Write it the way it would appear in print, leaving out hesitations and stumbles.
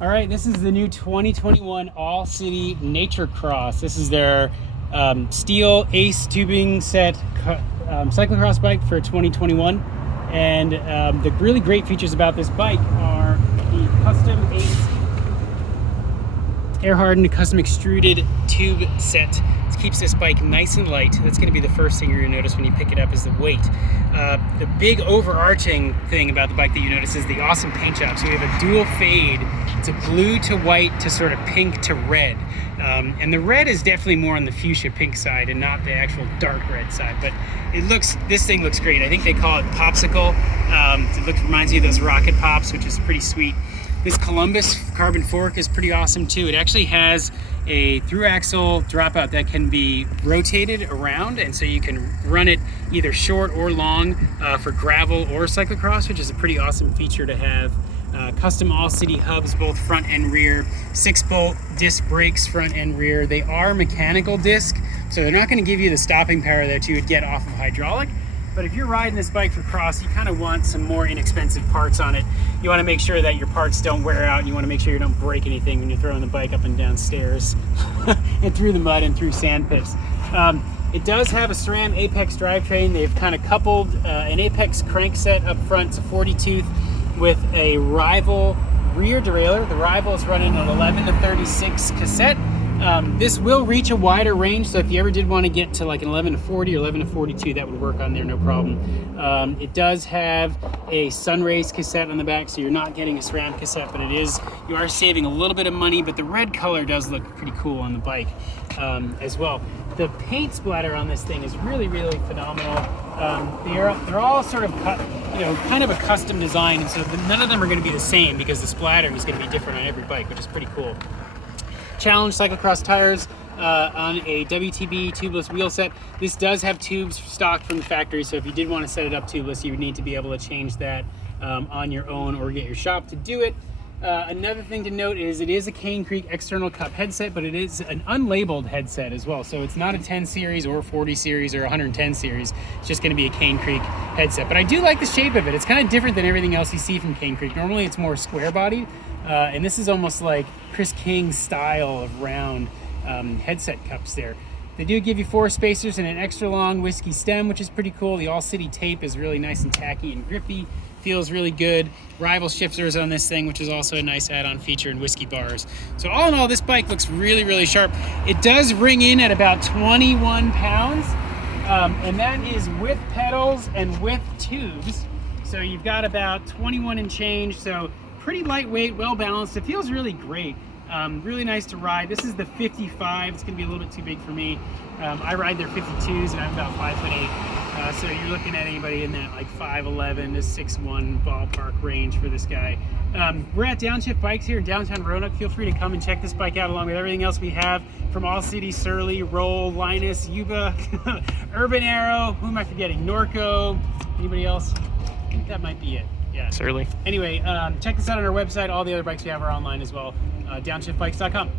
All right, this is the new 2021 All City Nature Cross. This is their steel ace tubing set cyclocross bike for 2021. And the really great features about this bike are the custom ace air hardened, custom extruded tube set. It keeps this bike nice and light. That's going to be the first thing you're going to notice when you pick it up is the weight. The big overarching thing about the bike that you notice is the awesome paint job. So we have a dual fade. It's a blue to white to sort of pink to red. And the red is definitely more on the fuchsia pink side and not the actual dark red side. But this thing looks great. I think they call it Popsicle. It reminds me of those Rocket Pops, which is pretty sweet. This Columbus carbon fork is pretty awesome too. It actually has a through axle dropout that can be rotated around, and so you can run it either short or long for gravel or cyclocross, which is a pretty awesome feature to have. Custom all city hubs, both front and rear, 6-bolt disc brakes front and rear. They are mechanical disc, so they're not going to give you the stopping power that you would get off of hydraulic. But if you're riding this bike for cross, you kind of want some more inexpensive parts on it. You want to make sure that your parts don't wear out, and you want to make sure you don't break anything when you're throwing the bike up and down stairs and through the mud and through sand pits. It does have a SRAM Apex drivetrain. They've kind of coupled an Apex crankset up front, it's a 40 tooth, with a Rival rear derailleur. The Rival is running an 11 to 36 cassette. This will reach a wider range, so if you ever did want to get to like an 11 to 40 or 11 to 42, that would work on there, no problem. It does have a Sunrays cassette on the back, so you're not getting a SRAM cassette, but you are saving a little bit of money, but the red color does look pretty cool on the bike as well. The paint splatter on this thing is really, really phenomenal. They're all sort of kind of a custom design, and so none of them are going to be the same because the splatter is going to be different on every bike, which is pretty cool. Challenge cyclocross tires on a WTB tubeless wheel set. This does have tubes stocked from the factory, so if you did want to set it up tubeless, you would need to be able to change that on your own or get your shop to do it. Another thing to note is it is a Cane Creek external cup headset, but it is an unlabeled headset as well. So it's not a 10 series or 40 series or 110 series. It's just going to be a Cane Creek headset. But I do like the shape of it. It's kind of different than everything else you see from Cane Creek. Normally it's more square bodied, and this is almost like Chris King's style of round headset cups there. They do give you 4 spacers and an extra long whiskey stem, which is pretty cool. The All City tape is really nice and tacky and grippy. Feels really good. Rival shifters on this thing, which is also a nice add-on feature, and whiskey bars. So all in all, this bike looks really, really sharp. It does ring in at about 21 pounds, and that is with pedals and with tubes. So you've got about 21 and change, so pretty lightweight, well balanced. It feels really great. Really nice to ride. This is the 55. It's gonna be a little bit too big for me. I ride their 52s and I'm about 5'8". So you're looking at anybody in that like 5'11" to 6'1" ballpark range for this guy. We're at Downshift Bikes here in downtown Roanoke. Feel free to come and check this bike out along with everything else we have from All City, Surly, Roll, Linus, Yuba, Urban Arrow. Who am I forgetting? Norco. Anybody else? I think that might be it. Yeah. Surly. Anyway, check this out on our website. All the other bikes we have are online as well. Downshiftbikes.com.